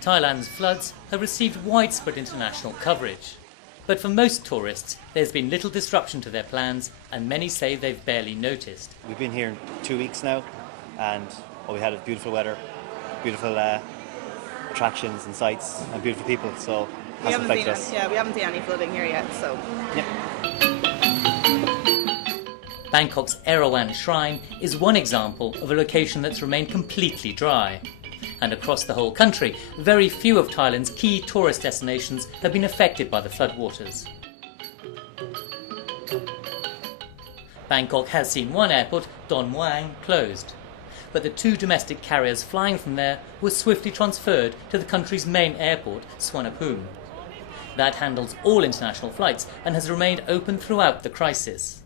Thailand's floods have received widespread international coverage. But for most tourists, there's been little disruption to their plans, and many say they've barely noticed. We've been here 2 weeks now, and we had beautiful weather, beautiful attractions and sights, and beautiful people, so it hasn't affected us. Yeah, we haven't seen any flooding here yet, so... Yeah. Bangkok's Erawan Shrine is one example of a location that's remained completely dry. And across the whole country, very few of Thailand's key tourist destinations have been affected by the floodwaters. Bangkok has seen one airport, Don Muang, closed. But the 2 domestic carriers flying from there were swiftly transferred to the country's main airport, Suvarnabhumi. That handles all international flights and has remained open throughout the crisis.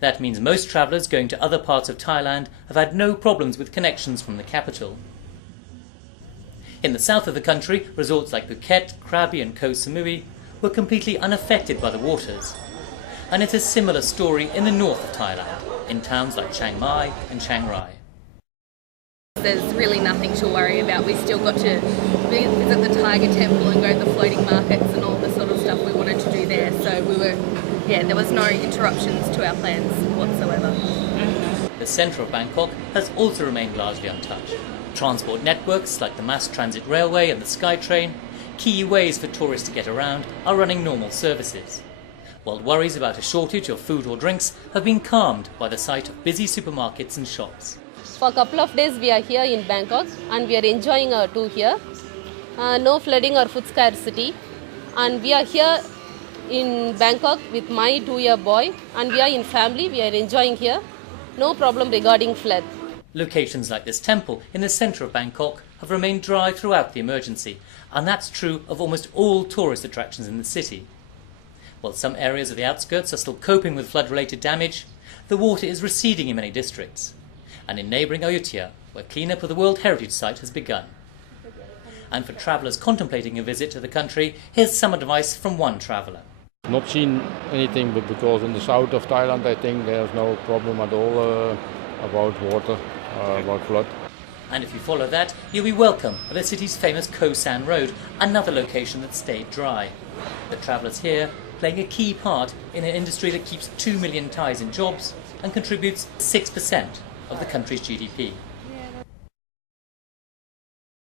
That means most travellers going to other parts of Thailand have had no problems with connections from the capital. In the south of the country, resorts like Phuket, Krabi and Koh Samui were completely unaffected by the waters. And it's a similar story in the north of Thailand, in towns like Chiang Mai and Chiang Rai. There's really nothing to worry about. We still got to visit the Tiger Temple and go to the floating markets and all the sort of stuff we wanted to do there. So there was no interruptions to our plans whatsoever. The centre of Bangkok has also remained largely untouched. Transport networks like the Mass Transit Railway and the SkyTrain, key ways for tourists to get around, are running normal services. While worries about a shortage of food or drinks have been calmed by the sight of busy supermarkets and shops. For a couple of days we are here in Bangkok and we are enjoying our tour here. No flooding or food scarcity. And we are here in Bangkok with my 2-year boy and we are in family, we are enjoying here. No problem regarding flood. Locations like this temple in the centre of Bangkok have remained dry throughout the emergency, and that's true of almost all tourist attractions in the city. While some areas of the outskirts are still coping with flood-related damage, the water is receding in many districts. And in neighbouring Ayutthaya, where clean-up of the World Heritage Site has begun. And for travellers contemplating a visit to the country, here's some advice from one traveller. Not seen anything, but because in the south of Thailand I think there's no problem at all about water, about flood. And if you follow that, you'll be welcome at the city's famous Koh San Road, another location that stayed dry. The travellers here playing a key part in an industry that keeps 2 million Thais in jobs and contributes 6% of the country's GDP.